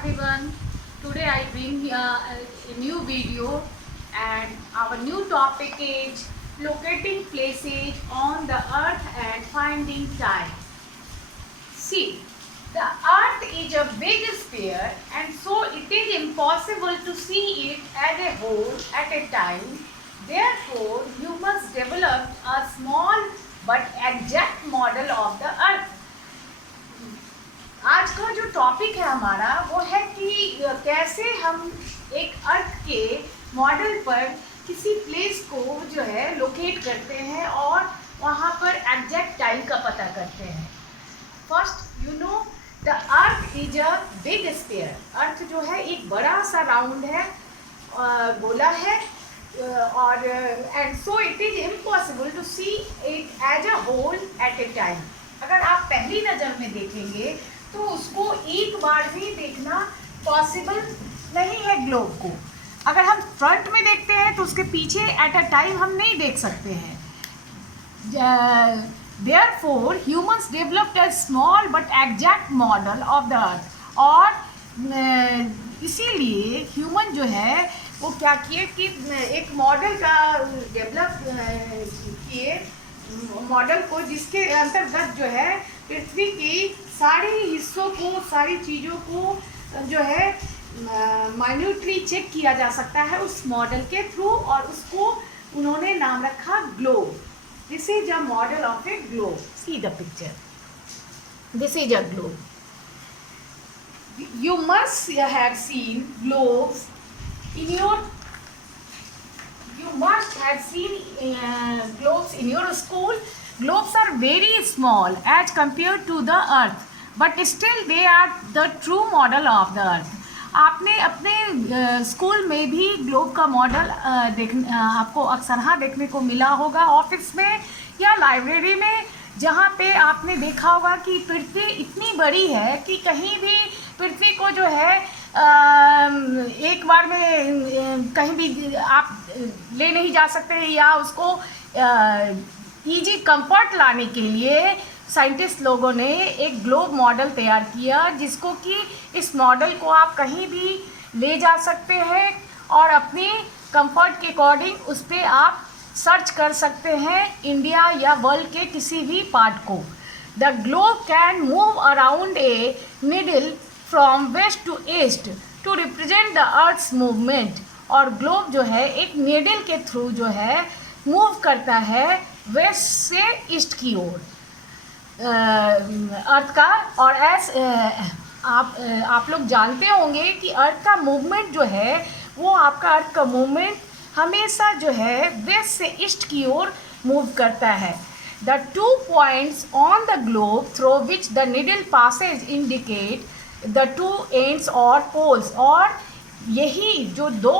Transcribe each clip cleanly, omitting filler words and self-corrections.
everyone. Today I bring a new video, and our new topic is locating places on the earth and finding time. See, the earth is a big sphere, and so it is impossible to see it as a whole at a time. Therefore, you must develop a small but exact model of the earth. आज का जो topic है हमारा वो है कि कैसे हम एक अर्थ के मॉडल पर किसी प्लेस को जो है लोकेट करते हैं और वहाँ पर एग्जैक्ट टाइम का पता करते हैं. First you know the earth is a big sphere. Earth जो है एक बड़ा सा राउंड है, गोला है, और and so it is impossible to see it as a whole at a time. अगर आप पहली नज़र में देखेंगे तो उसको एक बार भी देखना पॉसिबल नहीं है ग्लोब को. अगर हम फ्रंट में देखते हैं तो उसके पीछे एट अ टाइम हम नहीं देख सकते हैं. Therefore, humans developed a small but exact model of the earth. और इसीलिए ह्यूमन जो है वो क्या किए कि एक मॉडल का डेवलप किए, मॉडल को जिसके अंतर्गत जो है पृथ्वी की सारे हिस्सों को, सारी चीज़ों को जो है माइन्यूटली चेक किया जा सकता है उस मॉडल के थ्रू, और उसको उन्होंने नाम रखा globe. This is a model of A globe. See the picture. This is a globe. You must have seen globes in your. You must have seen globes in your school. Globes are very small as compared to the earth, but still they are the true model of the earth. आपने अपने school में भी globe का model आपको अक्सर हाँ देखने को मिला होगा, ऑफिस में या लाइब्रेरी में, जहाँ पे आपने देखा होगा कि पृथ्वी इतनी बड़ी है कि कहीं भी पृथ्वी को जो है एक बार में कहीं भी आप ले नहीं जा सकते, या उसको ईजी कंफर्ट लाने के लिए साइंटिस्ट लोगों ने एक ग्लोब मॉडल तैयार किया, जिसको कि इस मॉडल को आप कहीं भी ले जा सकते हैं और अपनी कंफर्ट के अकॉर्डिंग उस पर आप सर्च कर सकते हैं इंडिया या वर्ल्ड के किसी भी पार्ट को. The globe can move around a needle from west to east to represent the earth's movement. और ग्लोब जो है एक निडल के थ्रू जो है मूव करता है वेस्ट से ईस्ट की ओर अर्थ का. और आप लोग जानते होंगे कि अर्थ का मूवमेंट जो है वो आपका अर्थ का मूवमेंट हमेशा जो है वेस्ट से ईस्ट की ओर मूव करता है. The 2 points on the globe through which the needle passes indicate the 2 ends और पोल्स. और यही जो 2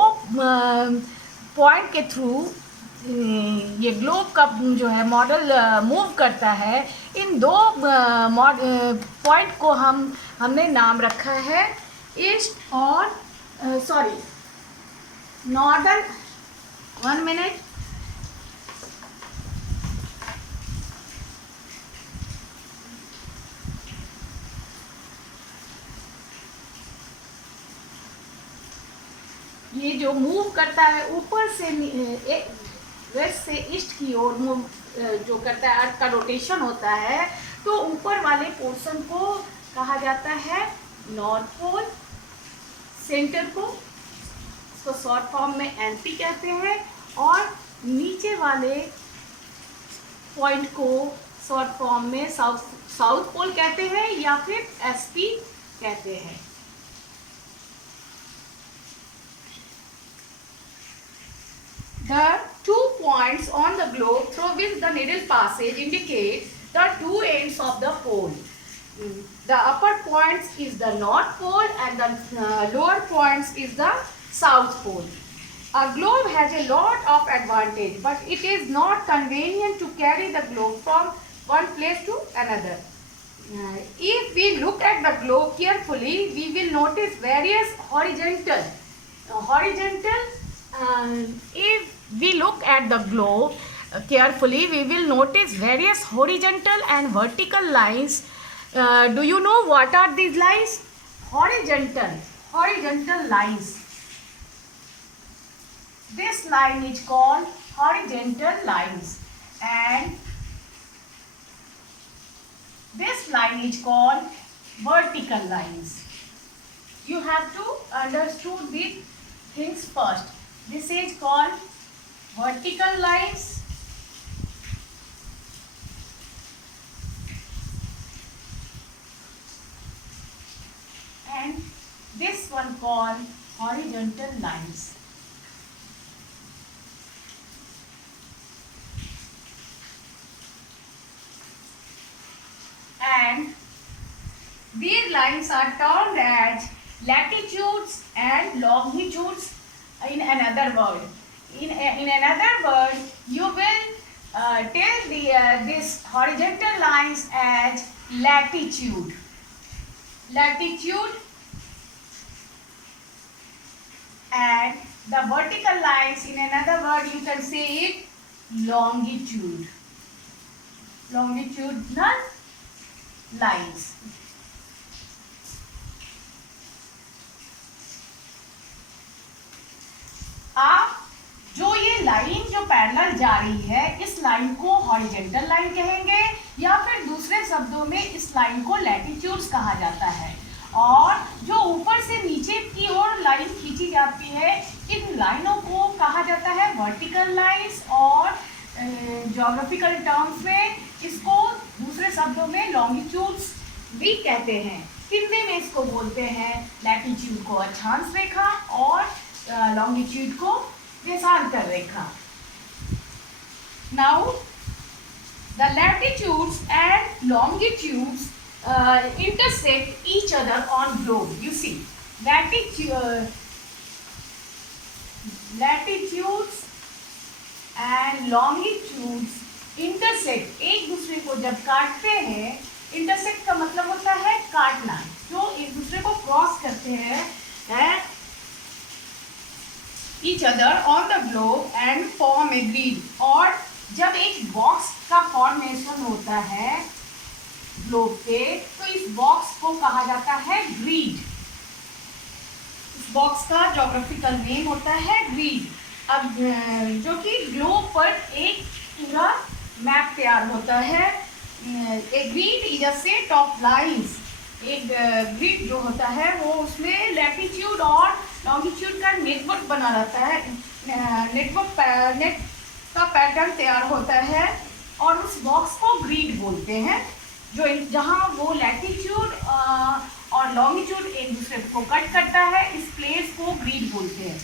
पॉइंट के थ्रू ये ग्लोब का जो है मॉडल मूव करता है, इन 2 पॉइंट को हमने नाम रखा है ईस्ट और नॉर्दर्न. 1 minute. ये जो मूव करता है ऊपर से वेस्ट से ईस्ट की ओर मूव जो करता है, अर्थ का रोटेशन होता है, तो ऊपर वाले पोर्शन को कहा जाता है नॉर्थ पोल. सेंटर को इसको शॉर्ट फॉर्म में एनपी कहते हैं, और नीचे वाले पॉइंट को शॉर्ट फॉर्म में साउथ पोल कहते हैं या फिर एसपी कहते हैं. The 2 points on the globe through which the needle passage indicate the 2 ends of the pole. The upper points is the north pole and the lower points is the south pole. A globe has a lot of advantage, but it is not convenient to carry the globe from one place to another. If we look at the globe carefully, we will notice various horizontal. If we look at the globe carefully, we will notice various horizontal and vertical lines. Do you know what are these lines? horizontal lines. This line is called horizontal lines, and this line is called vertical lines. You have to understand these things first. This is called vertical lines, and this one called horizontal lines. And these lines are termed as latitudes and longitudes in another word. In another word, you will tell this horizontal lines as latitude. Latitude, and the vertical lines, in another word you can say it longitude. Longitudinal lines. आप जो ये line जो parallel जा रही है, इस line को horizontal line कहेंगे, या फिर दूसरे शब्दों में इस लाइन को लैटिट्यूड्स कहा जाता है। और जो ऊपर से नीचे की ओर लाइन खींची जाती है, इन लाइनों को कहा जाता है वर्टिकल लाइंस, और ज्योग्राफिकल टर्म्स में इसको दूसरे शब्दों में लॉन्गिट्यूड्स भी कहते हैं। हिंदी में इसको बोलते हैं लैटिट्यूड को अक्षांश रेखा और लॉन्गिट्यूड को देशांतर रेखा। Now the latitudes and longitudes intersect each other on globe. You see, latitudes and longitudes intersect, एक दूसरे को जब काटते हैं, intersect का मतलब होता है काटना, जो एक दूसरे को क्रॉस करते हैं each other on the globe and form a grid. और जब एक बॉक्स का फॉर्मेशन होता है ग्लोब पे, तो इस बॉक्स को कहा जाता है ग्रिड। इस बॉक्स का ज्योग्राफिकल नेम होता है ग्रिड। अब जो कि ग्लोब पर एक पूरा मैप तैयार होता है। एक grid is a set of lines. एक ग्रिड जो होता है वो उसमें लैटिट्यूड और लॉन्गिट्यूड का नेटवर्क बना रहता है। नेट का पैटर्न तैयार होता है, और उस बॉक्स को ग्रिड बोलते हैं, जो जहाँ वो लैटिट्यूड और लॉन्गिट्यूड एक दूसरे को कट करता है, इस प्लेस को ग्रिड बोलते हैं।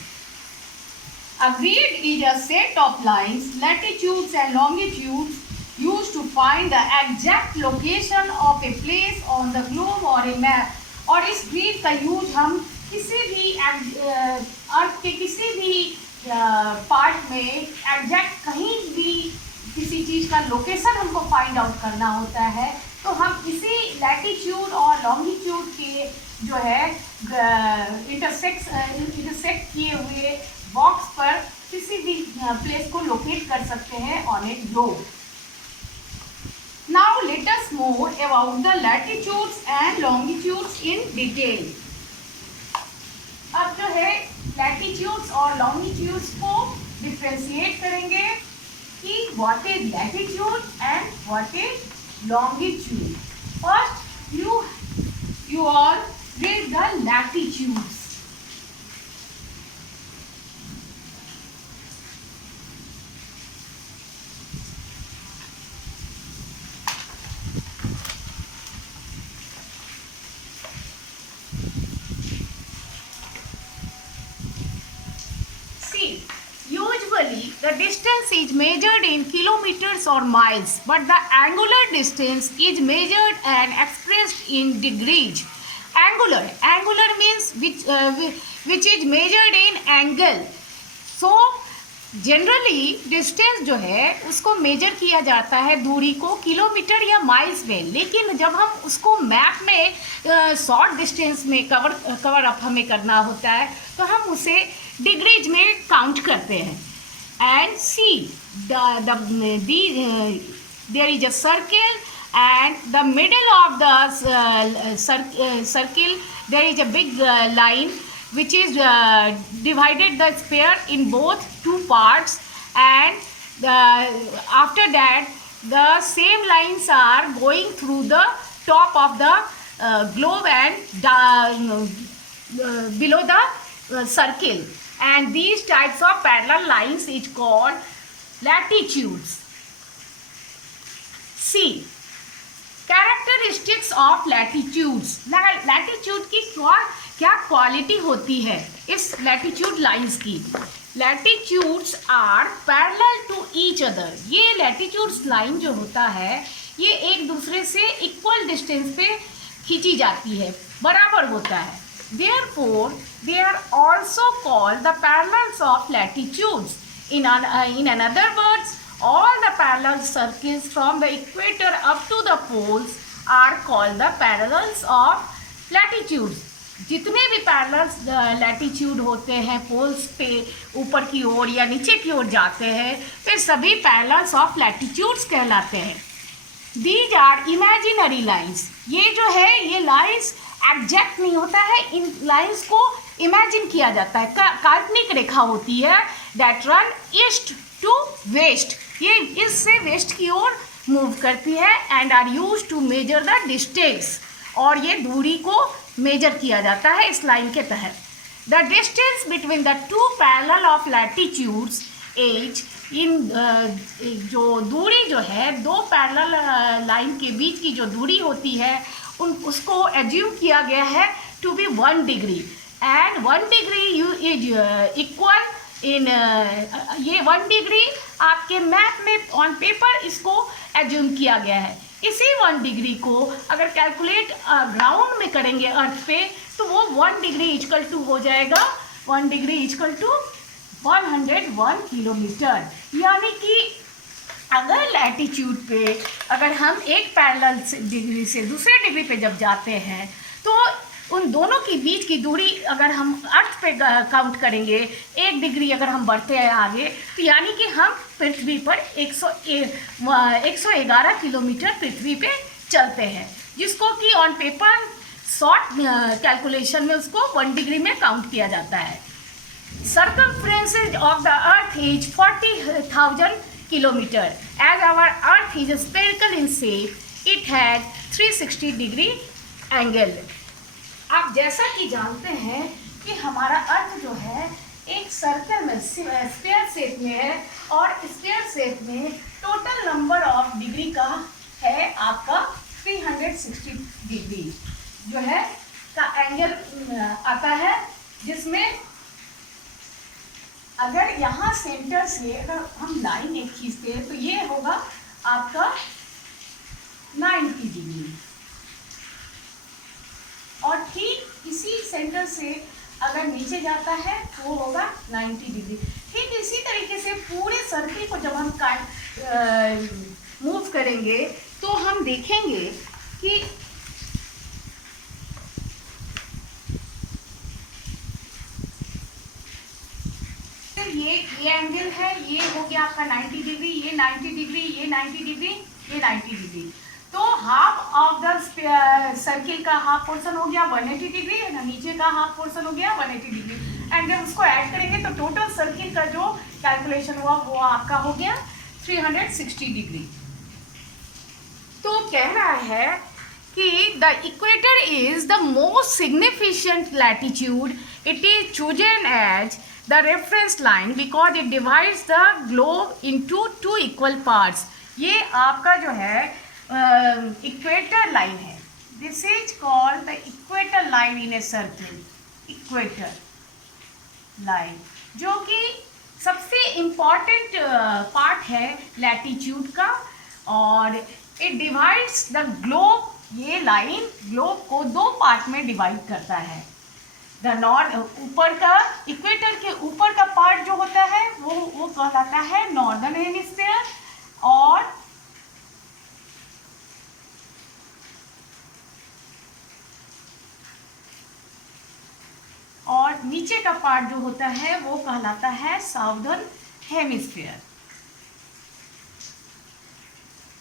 A grid is a set of lines, latitudes and longitudes used to find the exact location of a place on the globe or a map. और इस ग्रिड का यूज हम किसी भी अर्थ के किसी भी पार्ट में एग्जैक्ट कहीं भी किसी चीज़ का लोकेशन हमको फाइंड आउट करना होता है, तो हम इसी लैटिट्यूड और लॉन्गिट्यूड के जो है इंटरसेक्ट किए हुए बॉक्स पर किसी भी प्लेस को लोकेट कर सकते हैं on A globe. Now let us more about the latitudes and longitudes in detail. अब जो है लैटिट्यूड्स और लॉन्गिट्यूड्स को डिफ्रेंशिएट करेंगे कि what is latitude and what is longitude. First, you all read the latitudes. See, usually the distance is measured in kilometers or miles, but the angular distance is measured and expressed in degrees. Angular means which is measured in angle. So generally distance जो है उसको major किया जाता है दूरी को kilometre या miles में, लेकिन जब हम उसको मैप में शॉर्ट डिस्टेंस में कवर अप हमें करना होता है तो हम उसे डिग्रीज में काउंट करते हैं। And see there is a circle and the middle of the circle there is a big line which is divided the sphere in both two parts, and after that the same lines are going through the top of the globe and below the circle, and these types of parallel lines is called latitudes. C. Characteristics of latitudes. Latitude की क्या quality होती है इस latitude lines की? Latitudes are parallel to each other. ये latitudes line जो होता है ये एक दूसरे से इक्वल डिस्टेंस पे खींची जाती है, बराबर होता है. Therefore, they are also called the parallels of latitudes. In another words, all the parallel circles from the equator up to the poles are called the parallels of latitudes. जितने भी parallels latitude होते हैं poles पे ऊपर की ओर या नीचे की ओर जाते हैं, वे सभी पैरेलल्स ऑफ लैटिट्यूड्स कहलाते हैं. These are imaginary lines. ये जो है ये लाइंस एग्जैक्ट नहीं होता है, इन लाइंस को इमेजिन किया जाता है. काल्पनिक रेखा होती है that run east to west. ये ईस्ट से वेस्ट की ओर मूव करती है and are use to measure the distance, और ये दूरी को मेजर किया जाता है इस लाइन के तहत. The distance between the two parallel of latitudes as इन जो दूरी जो है दो पैरेलल लाइन के बीच की जो दूरी होती है उसको एज्यूम किया गया है to be 1 degree, and 1 degree you is equal in ये 1 डिग्री आपके मैप में ऑन पेपर इसको एज्यूम किया गया है. इसी 1 डिग्री को अगर कैलकुलेट ग्राउंड में करेंगे अर्थ पे तो वो 1 डिग्री इक्वल टू हो जाएगा 1 डिग्री इक्वल टू 101 किलोमीटर. यानी कि अगर लैटिट्यूड पे अगर हम एक पैरेलल डिग्री से दूसरे डिग्री पे जब जाते हैं तो उन दोनों के बीच की दूरी अगर हम अर्थ पे काउंट करेंगे 1 डिग्री अगर हम बढ़ते हैं आगे, तो यानी कि हम पृथ्वी पर 111 किलोमीटर पृथ्वी पे चलते हैं, जिसको कि ऑन पेपर शॉर्ट कैलकुलेशन में उसको 1 डिग्री में काउंट किया जाता है. Circumference of the earth is 40,000 kilometer. As our earth is spherical in shape, it has 360 degree angle. आप जैसा कि जानते हैं कि हमारा अर्थ जो है एक सर्कल में स्फीयर शेप में है, और स्फीयर शेप में टोटल नंबर ऑफ डिग्री का है आपका 360 डिग्री जो है का एंगल आता है, जिसमें अगर यहाँ सेंटर से अगर हम लाइन एक खींचते हैं तो ये होगा आपका 90 डिग्री, और ठीक इसी सेंटर से अगर नीचे जाता है तो वो होगा 90 डिग्री. ठीक इसी तरीके से पूरे सर्कल को जब हम मूव करेंगे तो हम देखेंगे कि ये एंगल है, ये हो गया आपका 90 डिग्री, ये 90 डिग्री, ये 90 डिग्री, ये 90 डिग्री. तो हाफ ऑफ द सर्किल का हाफ पोर्शन हो गया 180 डिग्री, नीचे का हाफ पोर्शन हो गया 180 डिग्री, एंड जब उसको ऐड करेंगे तो टोटल सर्किल का जो कैलकुलेशन हुआ वो आपका हो गया 360 डिग्री. तो कह रहा है कि the equator is the most significant latitude. It is chosen as the reference line because it divides the globe into 2 equal parts. ये आपका जो है इक्वेटर लाइन है. This is called the equator line in a circle. Equator line जो कि सबसे important part है latitude का, और इट डिवाइड्स द ग्लोब. ये लाइन ग्लोब को 2 पार्ट में डिवाइड करता है. द नॉर्थ ऊपर का इक्वेटर के ऊपर का पार्ट जो होता है वो कहलाता है नॉर्दर्न हेमिस्फीयर, और नीचे का पार्ट जो होता है वो कहलाता है साउदर्न हेमिस्फीयर.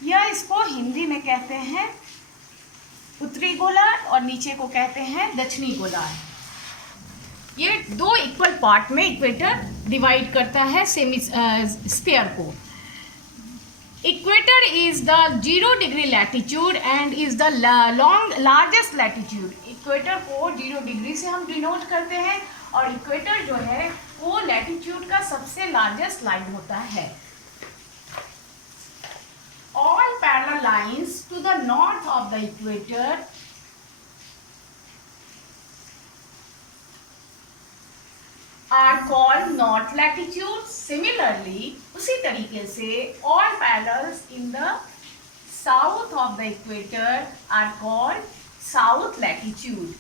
या इसको हिंदी में कहते हैं उत्तरी गोलार्ध और नीचे को कहते हैं दक्षिणी गोलार्ध। ये दो इक्वल पार्ट में इक्वेटर डिवाइड करता है सेमी स्फीयर को। Equator is the 0 degree latitude and is the largest latitude. Equator को 0 डिग्री से हम डिनोट करते हैं और इक्वेटर जो है वो लैटिट्यूड का सबसे लार्जेस्ट लाइन होता है। All parallel lines to the north of the equator are called north latitudes. Similarly, उसी तरीके से all parallels in the south of the equator are called south latitude.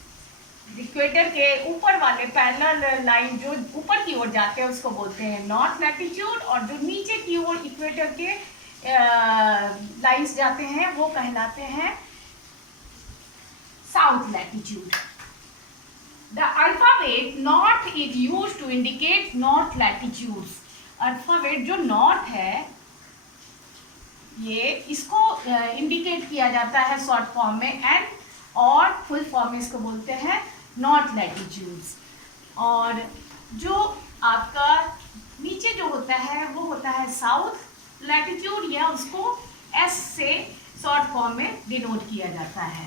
Equator के ऊपर वाले पैरेलल लाइन जो ऊपर की ओर जाते हैं उसको बोलते हैं नॉर्थ लैटिट्यूड, और जो नीचे की ओर इक्वेटर के लाइंस जाते हैं वो कहलाते हैं south latitude. The alphabet north is used to indicate north latitudes. Alphabet जो नॉर्थ है ये इसको इंडिकेट किया जाता है शॉर्ट फॉर्म में एंड, और फुल फॉर्म में इसको बोलते हैं नॉर्थ लैटिट्यूड्स। और जो आपका नीचे जो होता है वो होता है साउथ लैटिट्यूड, या उसको एस से शॉर्ट फॉर्म में डिनोट किया जाता है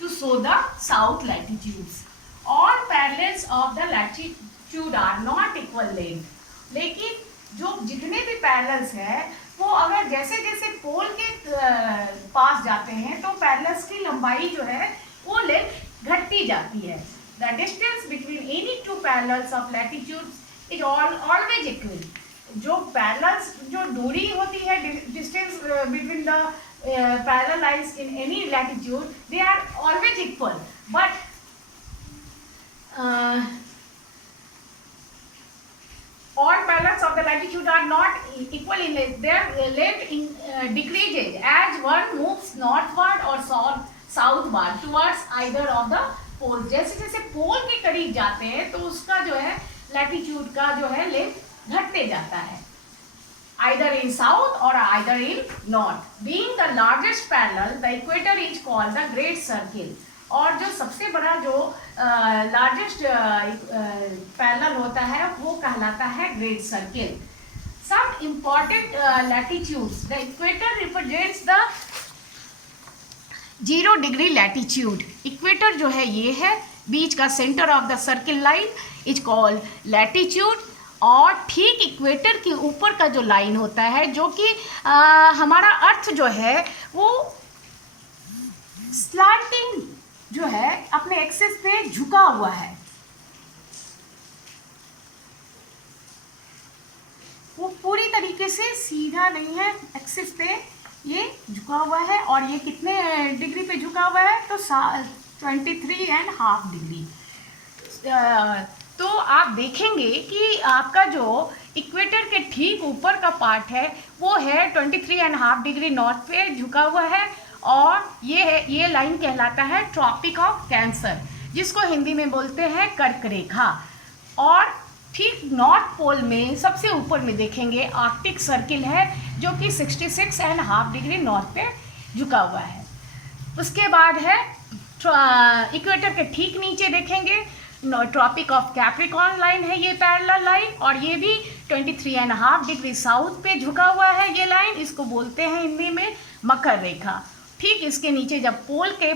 to show the south latitudes. All parallels of the latitude are not equal length. लेकिन जो जितने भी पैरेलल्स हैं वो अगर जैसे जैसे पोल के पास जाते हैं तो पैरेलल्स की लंबाई जो है वो लेंथ घटती जाती है। The distance between any two parallels of latitudes is always equal. जो पैरेलल्स जो दूरी होती है distance between the parallel lines in any latitude they are always equal, but all parallels of the latitude are not equal in length. Their length decreases as one moves northward or southward towards either of the poles. जैसे जैसे पोल के करीब जाते हैं तो उसका जो है लैटिट्यूड का जो है लेंथ घटते जाता है, either in south or either in north. Being the largest parallel, the equator is called the Great Circle. और जो सबसे बड़ा जो लार्जेस्ट पैरेलल होता है वो कहलाता है great circle. Some important latitudes, the equator represents the 0 degree latitude. Equator जो है ये है बीच का centre of the circle line is called latitude. और ठीक इक्वेटर के ऊपर का जो लाइन होता है जो कि हमारा अर्थ जो है वो स्लैंटिंग जो है अपने एक्सिस पे झुका हुआ है, वो पूरी तरीके से सीधा नहीं है, एक्सिस पे ये झुका हुआ है। और ये कितने डिग्री पे झुका हुआ है तो 23.5 डिग्री। तो आप देखेंगे कि आपका जो इक्वेटर के ठीक ऊपर का पार्ट है वो है 23.5 डिग्री नॉर्थ पे झुका हुआ है, और ये लाइन कहलाता है ट्रॉपिक ऑफ कैंसर, जिसको हिंदी में बोलते हैं कर्क रेखा। और ठीक नॉर्थ पोल में सबसे ऊपर में देखेंगे आर्कटिक सर्किल है जो कि 66.5 डिग्री नॉर्थ पे झुका हुआ है। उसके बाद है इक्वेटर के ठीक नीचे देखेंगे ट्रॉपिक ऑफ कैप्रिकॉर्न लाइन है, ये पैरेलल लाइन, और ये भी 23.5 डिग्री साउथ पे झुका हुआ है ये लाइन, इसको बोलते हैं हिंदी में मकर रेखा। ठीक इसके नीचे जब पोल के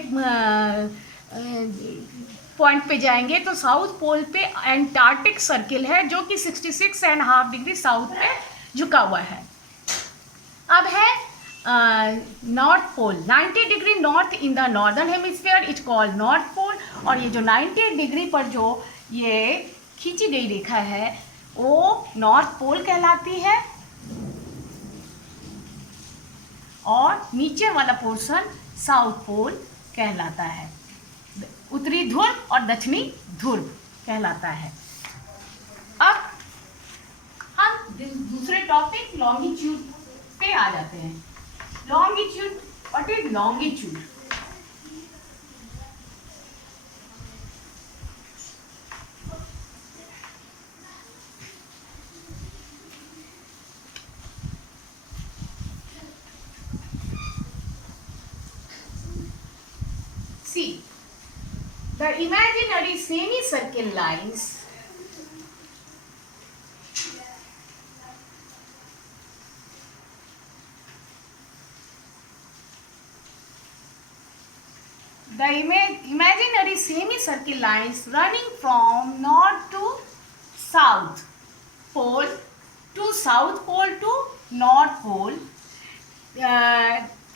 पॉइंट पे जाएंगे तो साउथ पोल पे एंटार्क्टिक सर्किल है जो कि 66.5 डिग्री साउथ पे झुका हुआ है। अब है north pole, 90 degree north in the northern hemisphere is called north pole. और ये जो 90 डिग्री पर जो ये खींची गई रेखा है वो नॉर्थ पोल कहलाती है, और नीचे वाला पोर्शन साउथ पोल कहलाता है, उत्तरी ध्रुव और दक्षिणी ध्रुव कहलाता है। अब हम दूसरे टॉपिक लॉन्गिट्यूड पे आ जाते हैं। Longitude, what is longitude? the imaginary semicircle lines imaginary semicircle lines running from north to south pole to south pole to north pole,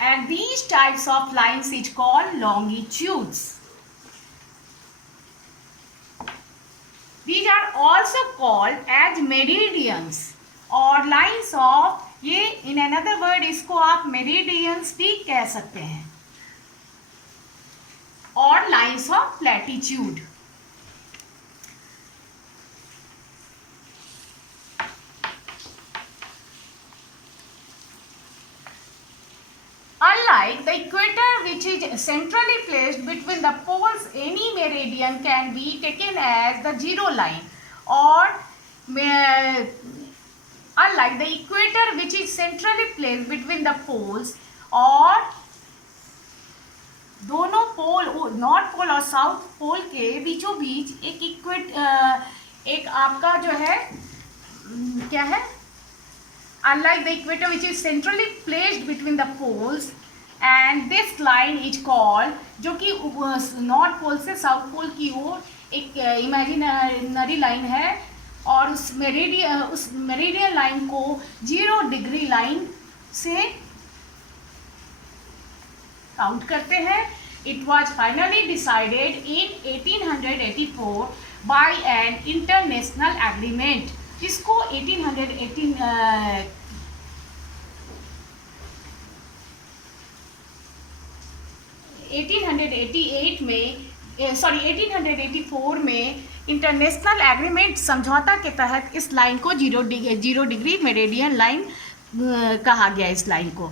and these types of lines is called longitudes. These are also called as meridians और lines of, ये in another word इसको आप meridians भी कह सकते हैं, और lines of latitude. Unlike the equator, which is centrally placed between the poles, any meridian can be taken as the zero line. Or unlike the equator, which is centrally placed between the poles, और दोनों पोल, north pole और south pole के बीचों बीच एक आपका जो है क्या है, unlike the equator which is centrally placed between the poles, and this line is called, जो कि नॉर्थ पोल से साउथ पोल की ओर एक इमेजिनरी लाइन है, और उस मेरिडियन लाइन को 0 डिग्री लाइन से काउंट करते हैं. It was finally decided in 1884 by an international agreement. इसको 1884 में इंटरनेशनल एग्रीमेंट समझौता के तहत इस लाइन को 0 डिग्री मेरिडियन लाइन कहा गया. इस लाइन को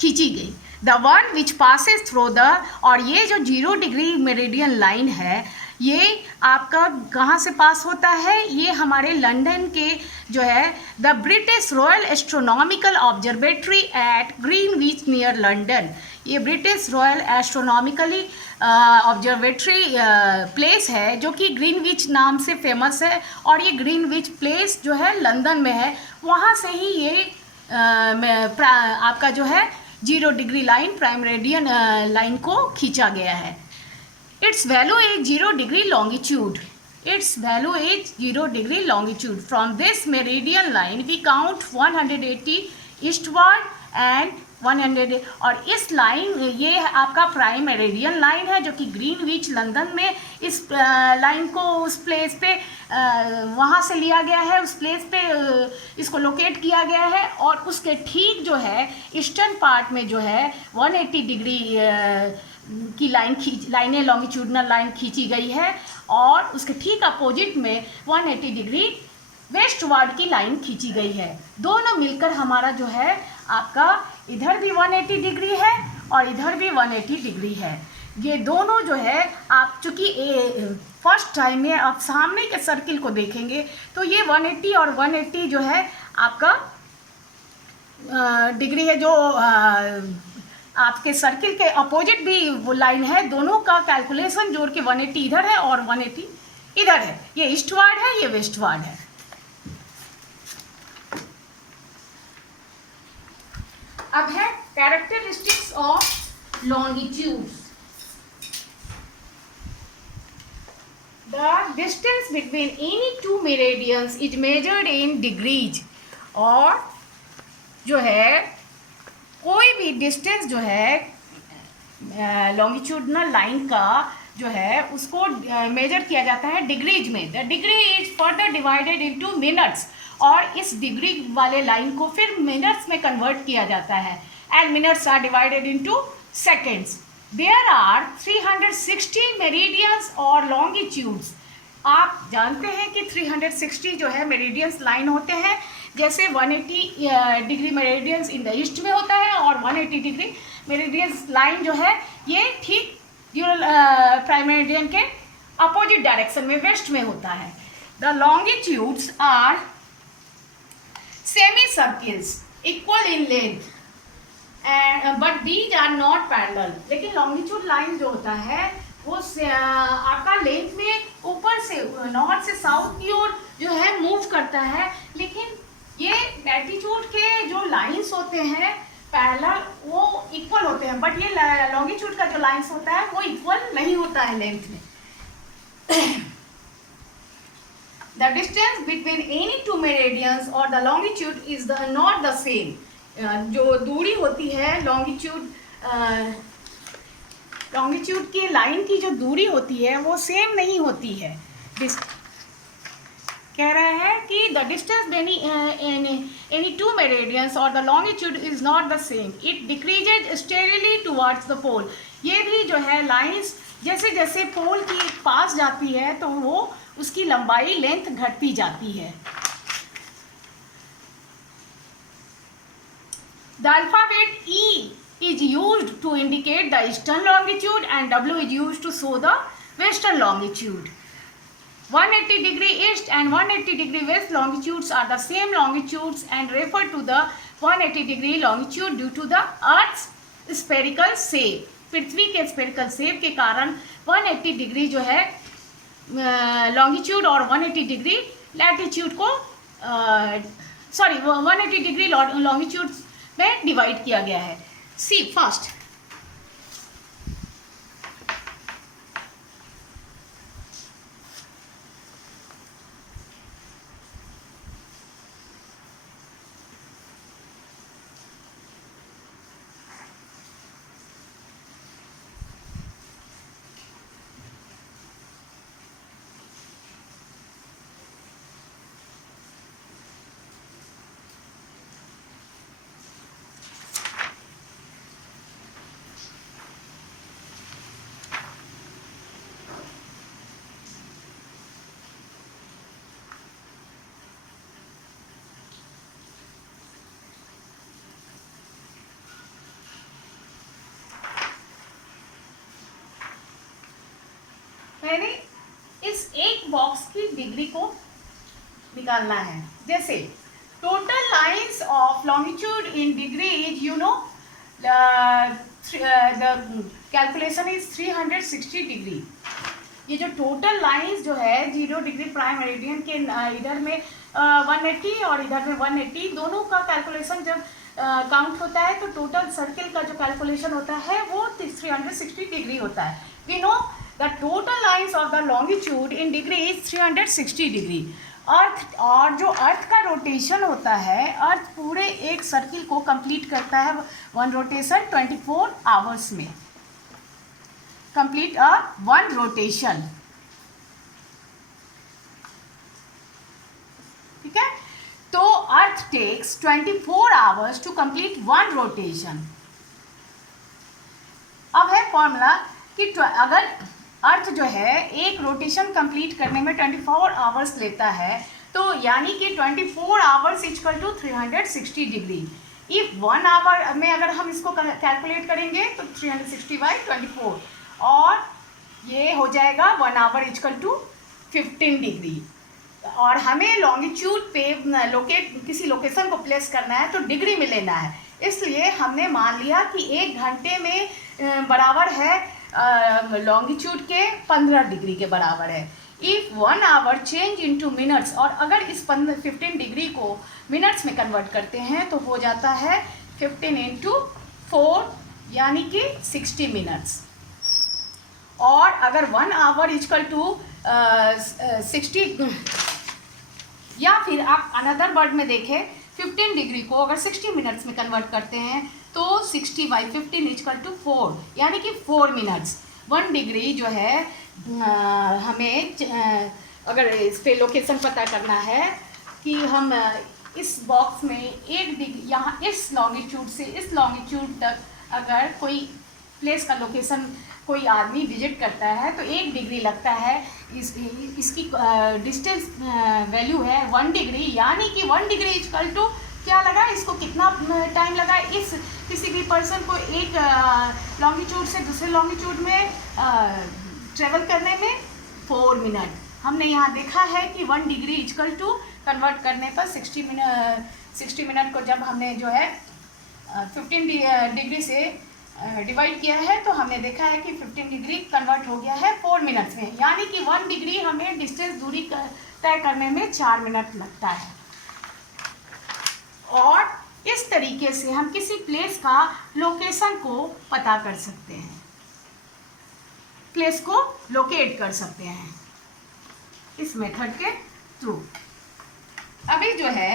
खींची गई. The one which passes through the, और ये जो 0 डिग्री मेरिडियन लाइन है, ये आपका कहाँ से पास होता है, ये हमारे लंदन के जो है the British Royal Astronomical Observatory at Greenwich near London. ये British Royal astronomically observatory place है जो कि ग्रीनविच नाम से फेमस है, और ये ग्रीनविच प्लेस जो है लंदन में है. वहाँ से ही ये आपका जो है 0 degree line prime meridian line को खींचा गया है. Its value is 0 degree longitude. Its value is 0 degree longitude. From this meridian line, we count 180 eastward and 100. और इस लाइन, ये आपका प्राइम मेरिडियन लाइन है जो कि ग्रीनविच लंदन में इस लाइन को उस प्लेस पे वहाँ से लिया गया है, उस प्लेस पे इसको लोकेट किया गया है, और उसके ठीक जो है ईस्टर्न पार्ट में जो है 180 डिग्री की लाइनें लॉन्गिट्यूडनल लाइन खींची गई है, और उसके ठीक अपोजिट में 180 डिग्री वेस्टवर्ड की लाइन खींची गई है. दोनों मिलकर हमारा जो है आपका इधर भी 180 डिग्री है और इधर भी 180 डिग्री है. ये दोनों जो है आप चूँकि फर्स्ट टाइम में आप सामने के सर्किल को देखेंगे तो ये 180 और 180 जो है आपका डिग्री है, जो आपके सर्किल के अपोजिट भी वो लाइन है. दोनों का कैलकुलेशन जोड़ के 180 इधर है और 180 इधर है. ये ईस्टवर्ड है, ये वेस्टवर्ड है. अब है characteristics of longitudes. The distance between any two meridians is measured in degrees. और जो है कोई भी डिस्टेंस जो है लॉन्गिट्यूडनल लाइन का जो है उसको मेजर किया जाता है डिग्रीज में. The degree is further divided into minutes, और इस डिग्री वाले लाइन को फिर मिनट्स में कन्वर्ट किया जाता है, and minutes are divided into seconds. There are 360 meridians और लॉन्गिट्यूड्स. आप जानते हैं कि 360 जो है मेरिडियंस लाइन होते हैं, जैसे 180 degree meridians in the east में होता है, और 180 डिग्री मेरिडियंस लाइन जो है ये ठीक प्राइम मेरिडियन के अपोजिट डायरेक्शन में वेस्ट में होता है. The longitudes are semi circles equal in length, and but these are not parallel. लेकिन लॉन्गिट्यूड लाइन जो होता है वो आपका लेंथ में ऊपर से नॉर्थ से साउथ की ओर जो है मूव करता है, लेकिन ये लैटिट्यूड के जो लाइंस होते हैं पैरेलल वो इक्वल होते हैं, बट ये लॉन्गिट्यूड का जो लाइंस होता है वो इक्वल नहीं होता है लेंथ में। The distance between any two meridians or the longitude is not the same. जो दूरी होती है लॉन्गिट्यूड की लाइन की जो दूरी होती है वो सेम नहीं होती है। कह रहा है कि the distance any two meridians और the longitude is not the same, it decreases steadily towards the pole. ये भी जो है लाइंस जैसे जैसे पोल की पास जाती है तो वो उसकी लंबाई लेंथ घटती जाती है। The alphabet E is used to indicate the eastern longitude and W is used to show the western longitude. 180 degree east and 180 degree west longitudes are the same longitudes and refer to the 180 degree longitude due to the Earth's spherical shape. पृथ्वी के spherical shape के कारण 180 degree जो है longitude और 180 degree latitude को 180 degree longitude में divide किया गया है। सी फर्स्ट, मैंने इस एक बॉक्स की डिग्री को निकालना है। जैसे total lines of longitude in degree is the calculation is 360 degree. ये जो टोटल लाइंस जो है 0 डिग्री प्राइम मेरिडियन के इधर में 180 और इधर में 180 दोनों का कैलकुलेशन जब काउंट होता है तो टोटल सर्किल का जो कैलकुलेशन होता है वो 360 डिग्री होता है। We know the total lines of the longitude in degree is 360 degree. Earth और जो अर्थ का रोटेशन होता है, अर्थ पूरे एक सर्किल को कंप्लीट करता है वन रोटेशन 24 आवर्स में। कंप्लीट वन रोटेशन, ठीक है। तो earth takes 24 hours to complete one rotation. अब है फॉर्मूला कि अगर अर्थ जो है एक रोटेशन कंप्लीट करने में 24 आवर्स लेता है तो यानी कि 24 hours equal to 360 degree. If 1 hour में अगर हम इसको कैलकुलेट करेंगे तो 360/24 और ये हो जाएगा 1 आवर इक्वल टू 15 डिग्री। और हमें लॉन्गिट्यूड पे किसी लोकेशन को प्लेस करना है तो डिग्री में लेना है, इसलिए हमने मान लिया कि 1 घंटे में बराबर है लॉन्गिट्यूड के 15 डिग्री के बराबर है। If 1 hour change into minutes, और अगर इस 15 डिग्री को मिनट्स में कन्वर्ट करते हैं तो हो जाता है 15 × 4 यानी कि 60 मिनट्स। और अगर 1 आवर इक्वल टू 60, या फिर आप अनदर वर्ड में देखें 15 डिग्री को अगर 60 मिनट्स में कन्वर्ट करते हैं तो 60/15 इक्वल टू 4 यानी कि 4 मिनट्स। 1 डिग्री जो है हमें अगर इस पे लोकेशन पता करना है कि हम इस बॉक्स में 1 डिग्री यहाँ इस लॉन्गिट्यूड से इस लॉन्गिट्यूड तक अगर कोई प्लेस का लोकेशन कोई आदमी विजिट करता है तो 1 डिग्री लगता है। इसकी डिस्टेंस वैल्यू है 1 डिग्री, यानी कि 1 डिग्री इक्वल टू क्या लगा, इसको कितना टाइम लगा इस किसी भी पर्सन को एक लॉन्गिट्यूड से दूसरे लॉन्गिट्यूड में ट्रेवल करने में 4 मिनट। हमने यहाँ देखा है कि 1 डिग्री इक्वल टू कन्वर्ट करने पर 60 मिनट को जब हमने जो है 15 डिग्री से डिवाइड किया है तो हमने देखा है कि 15 डिग्री कन्वर्ट हो गया है 4 मिनट्स में, यानी कि 1 डिग्री हमें डिस्टेंस दूरी तय करने में 4 मिनट लगता है। और इस तरीके से हम किसी प्लेस का लोकेशन को पता कर सकते हैं, प्लेस को लोकेट कर सकते हैं इस मेथड के थ्रू। अभी जो है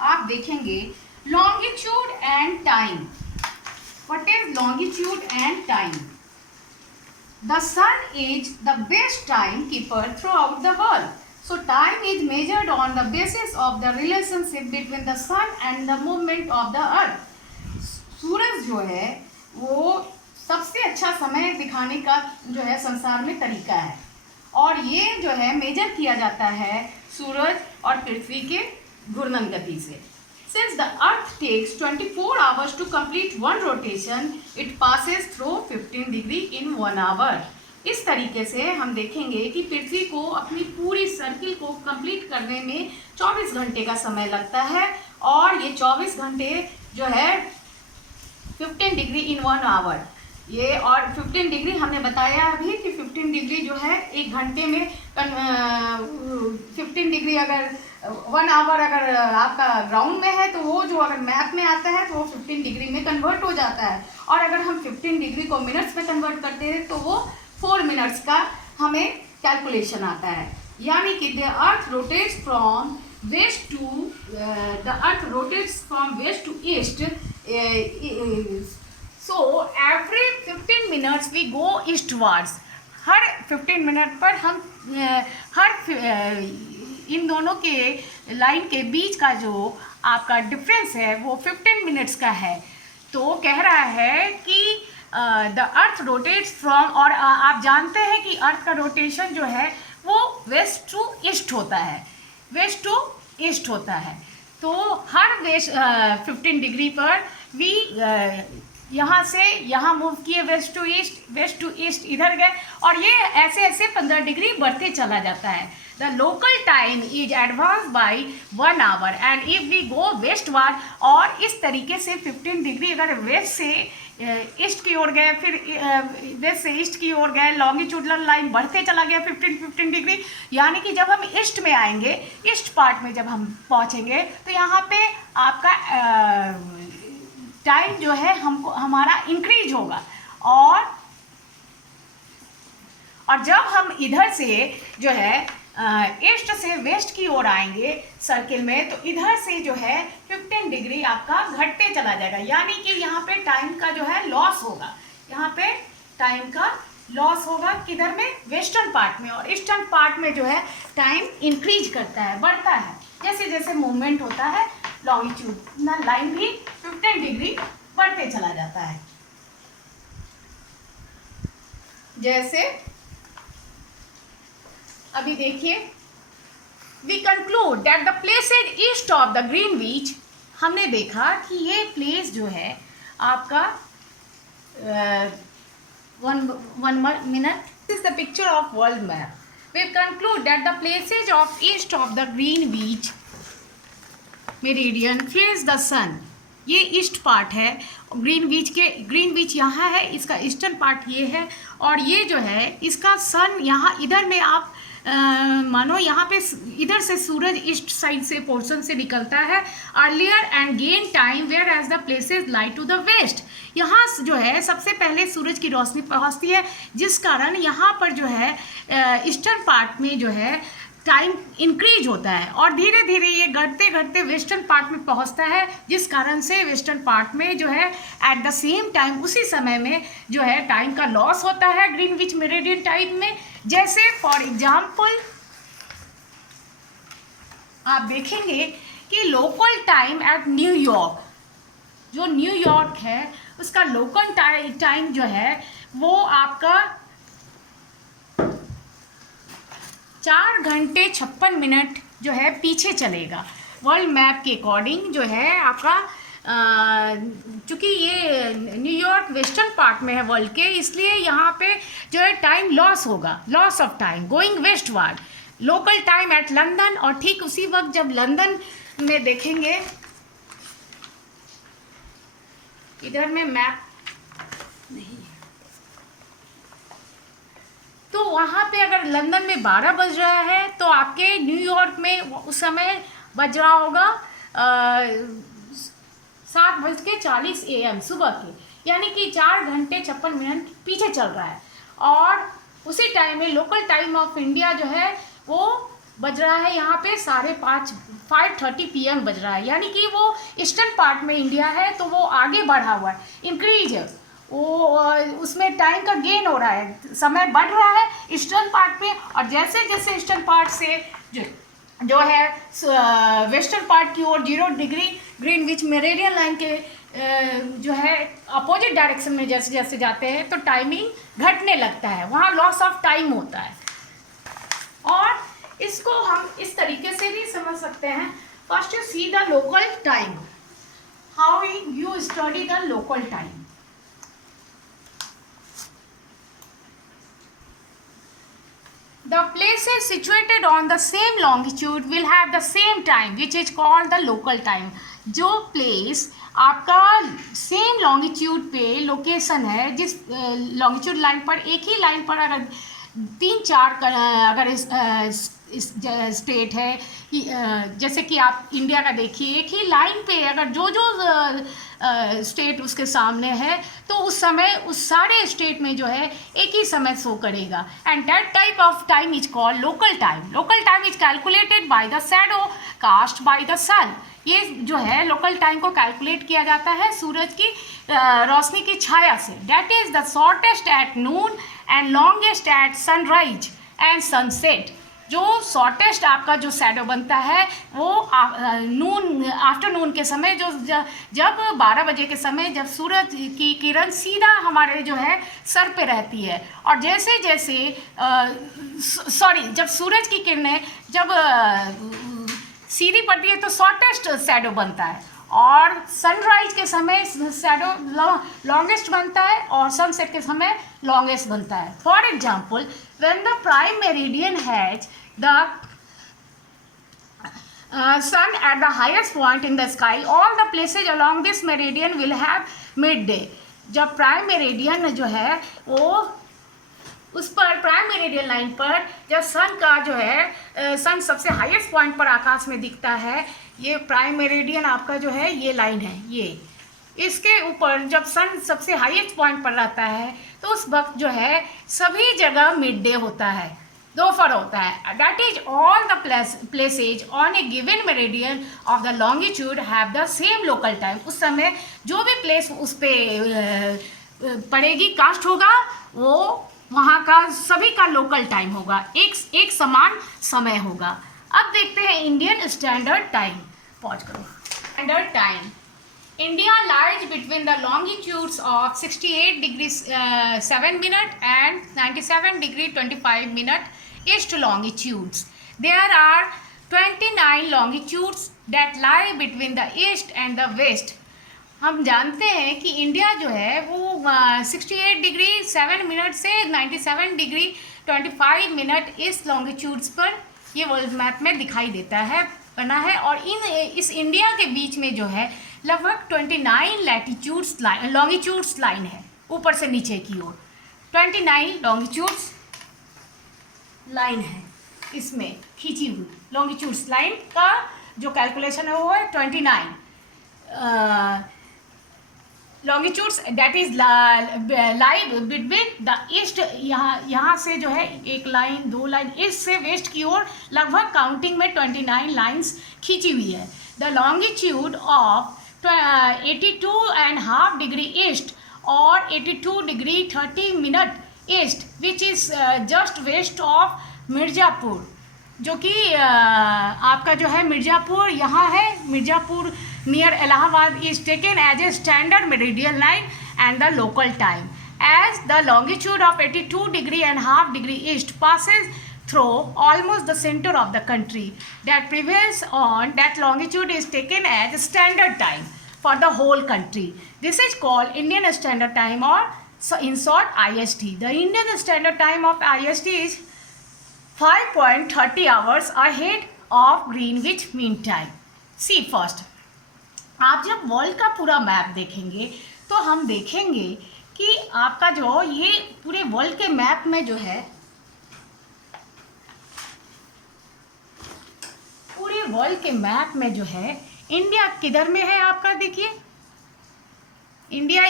आप देखेंगे longitude and time. What is longitude and time? The sun is the best timekeeper throughout the world. So time is measured on the basis of the relationship between the sun and the movement of the earth. सूरज जो है वो सबसे अच्छा समय दिखाने का जो है संसार में तरीका है, और ये जो है मेजर किया जाता है सूरज और पृथ्वी के घूर्णन गति से। Since the Earth takes 24 hours to complete one rotation, it passes through 15 degree in 1 hour. इस तरीके से हम देखेंगे कि पृथ्वी को अपनी पूरी सर्किल को कंप्लीट करने में 24 घंटे का समय लगता है, और ये 24 घंटे जो है 15 डिग्री इन 1 आवर। ये और 15 डिग्री हमने बताया अभी कि 15 डिग्री जो है एक घंटे में 15 डिग्री अगर 1 आवर अगर आपका ग्राउंड में है तो वो जो अगर मैप में आता है तो वो 15 डिग्री में कन्वर्ट हो जाता है, और अगर हम 15 डिग्री को मिनट्स में कन्वर्ट करते हैं तो वो 4 मिनट्स का हमें कैलकुलेशन आता है। यानी कि the earth rotates from west to east, so every 15 minutes we go eastwards. हर 15 मिनट पर हम इन दोनों के लाइन के बीच का जो आपका डिफरेंस है वो 15 मिनट्स का है। तो कह रहा है कि द अर्थ रोटेट्स फ्रॉम, और आप जानते हैं कि अर्थ का रोटेशन जो है वो वेस्ट टू ईस्ट होता है, वेस्ट टू ईस्ट होता है। तो हर 15 डिग्री पर वी यहाँ से यहाँ मूव किए वेस्ट टू ईस्ट इधर गए, और ये ऐसे ऐसे 15 डिग्री बढ़ते चला जाता है। The local time is advance by 1 hour and if we go westward, और इस तरीके से 15 डिग्री अगर वेस्ट से ईस्ट की ओर गए, फिर वेस्ट से ईस्ट की ओर गए, लॉन्गिट्यूडनल लाइन बढ़ते चला गया 15 डिग्री, यानी कि जब हम ईस्ट में आएंगे, ईस्ट पार्ट में जब हम पहुँचेंगे तो यहाँ पे आपका टाइम जो है हमको हमारा इंक्रीज होगा, और जब हम इधर से जो है ईस्ट से वेस्ट की ओर आएंगे सर्किल में, तो इधर से जो है 15 डिग्री आपका घटते चला जाएगा, यानी कि यहाँ पे टाइम का जो है लॉस होगा, यहाँ पे टाइम का लॉस होगा किधर में, वेस्टर्न पार्ट में, और ईस्टर्न पार्ट में जो है टाइम इंक्रीज करता है, बढ़ता है, जैसे जैसे मूवमेंट होता है लॉन्गिट्यूडनल लाइन भी 15 डिग्री बढ़ते चला जाता है। जैसे अभी देखिए, we conclude that the places east of the Greenwich, हमने देखा कि ये प्लेस जो है आपका one minute, this is the picture of world map. We conclude that the places of east of the Greenwich meridian face the sun. ये east part है, Greenwich यहाँ है, इसका ईस्टर्न पार्ट ये है, और ये जो है इसका सन यहाँ इधर में आप मानो यहाँ पे इधर से सूरज ईस्ट साइड से पोर्शन से निकलता है earlier and gain time whereas the places light to the west. यहाँ जो है सबसे पहले सूरज की रोशनी पहुँचती है, जिस कारण यहाँ पर जो है ईस्टर्न पार्ट में जो है टाइम इंक्रीज होता है, और धीरे धीरे ये घटते घटते वेस्टर्न पार्ट में पहुंचता है, जिस कारण से वेस्टर्न पार्ट में जो है एट द सेम टाइम उसी समय में जो है टाइम का लॉस होता है ग्रीनविच मेरिडियन टाइम में। जैसे फॉर एग्जांपल आप देखेंगे कि लोकल टाइम एट न्यूयॉर्क, जो न्यूयॉर्क है उसका लोकल टाइम जो है वो आपका 4 घंटे 56 मिनट जो है पीछे चलेगा वर्ल्ड मैप के अकॉर्डिंग जो है आपका। चूँकि ये न्यूयॉर्क वेस्टर्न पार्ट में है वर्ल्ड के, इसलिए यहाँ पे जो है टाइम लॉस होगा, loss of time going westward. Local time at London, और ठीक उसी वक्त जब लंदन में देखेंगे, इधर में मैप नहीं। तो वहाँ पे अगर लंदन में 12 बज रहा है तो आपके न्यूयॉर्क में उस समय बज रहा होगा 7:40 AM सुबह के, यानी कि 4 घंटे 56 मिनट पीछे चल रहा है। और उसी टाइम में लोकल टाइम ऑफ इंडिया जो है वो बज रहा है यहाँ पे 5:30 PM बज रहा है, यानी कि वो ईस्टर्न पार्ट में इंडिया है तो वो आगे बढ़ा हुआ है, इंक्रीज है वो, उसमें टाइम का गेन हो रहा है, समय बढ़ रहा है ईस्टर्न पार्ट में। और जैसे जैसे ईस्टर्न पार्ट से जो है वेस्टर्न पार्ट की ओर 0 डिग्री ग्रीनविच मेरिडियन लाइन के जो है अपोजिट डायरेक्शन में जैसे जैसे जाते हैं तो टाइमिंग घटने लगता है, वहाँ लॉस ऑफ टाइम होता है। और इसको हम इस तरीके से भी समझ सकते हैं। First you see the local time, how you study the local time. The places situated on the same longitude will have the same time, which is called the local time. जो place आपका same longitude पे location है, जिस longitude line पर एक ही line पर अगर 3-4 अगर इस स्टेट है, जैसे कि आप इंडिया का देखिए, एक ही लाइन पे अगर जो स्टेट उसके सामने है तो उस समय उस सारे स्टेट में जो है एक ही समय शो करेगा। And that type of time is called local time. Local time is calculated by the shadow cast by the sun. ये जो है लोकल टाइम को कैलकुलेट किया जाता है सूरज की रोशनी की छाया से। That is the shortest at noon and longest at sunrise and sunset. जो शॉर्टेस्ट आपका जो शैडो बनता है वो आफ्टरनून के समय, जब 12 बजे के समय जब सूरज की किरण सीधा हमारे जो है सर पे रहती है, और जैसे जैसे जब सूरज की किरणें जब सीधी पड़ती है तो शॉर्टेस्ट शैडो बनता है, और सनराइज के समय शैडो लॉन्गेस्ट बनता है और सनसेट के समय लॉन्गेस्ट बनता है। For example, when the prime meridian has the sun at the highest point in the sky, all the places along this meridian will have midday. जब प्राइम मेरिडियन जो है वो उस पर प्राइम मेरिडियन लाइन पर जब सन का जो है सन सबसे हाईएस्ट पॉइंट पर आकाश में दिखता है, ये प्राइम मेरिडियन आपका जो है ये लाइन है, ये इसके ऊपर जब सन सबसे हाईएस्ट पॉइंट पर रहता है तो उस वक्त जो है सभी जगह मिड डे होता है, दोपहर होता है। That is all the places on A given meridian of the longitude have the same local time. उस समय जो भी प्लेस उस पर पड़ेगी, कास्ट होगा, वो वहाँ का सभी का लोकल टाइम होगा, एक समान समय होगा। अब देखते हैं इंडियन स्टैंडर्ड टाइम। पॉज करो। Standard time. India lies between the longitudes of 68 degrees 7 minute and 97 degree 25 minute east longitudes. There are 29 longitudes that lie between the east and the west. हम जानते हैं कि इंडिया जो है वो 68 degree 7 minute से 97 degree 25 minute इस longitudes पर ये वर्ल्ड मैप में दिखाई देता है, बना है। और इस इंडिया के बीच में जो है लगभग 29 लैटिट्यूड्स लॉन्गिट्यूड्स लाइन है, ऊपर से नीचे की ओर 29 लॉन्गिट्यूड्स लाइन है इसमें खींची हुई। लॉन्गिट्यूड्स लाइन का जो कैलकुलेशन है वो है 29 longitudes that is lie between the east. यहाँ से जो है एक लाइन, 2 लाइन, ईस्ट से वेस्ट की ओर लगभग काउंटिंग में 29 लाइन्स खींची हुई है। The longitude of 82.5 degree east और 82 degree 30 minute east which is just west of Mirzapur, जो कि आपका जो है मिर्ज़ापुर यहाँ है, Mirzapur near Allahabad is taken as a standard meridian line and the local time as the longitude of 82 degree and half degree east passes through almost the center of the country that prevails on that longitude is taken as standard time for the whole country. This is called Indian Standard Time, or in short IST. The Indian Standard Time of IST is 5.30 hours ahead of Greenwich Mean Time. See first, आप जब world का पूरा map देखेंगे तो हम देखेंगे कि आपका जो ये पूरे वर्ल्ड के मैप में जो है, पूरे वर्ल्ड के मैप में जो है इंडिया किधर में है आपका, देखिए इंडिया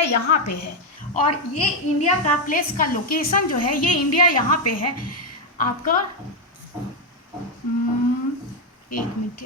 यहाँ पे है। और ये इंडिया का प्लेस का लोकेशन जो है, ये इंडिया यहाँ पे है आपका। एक मिनट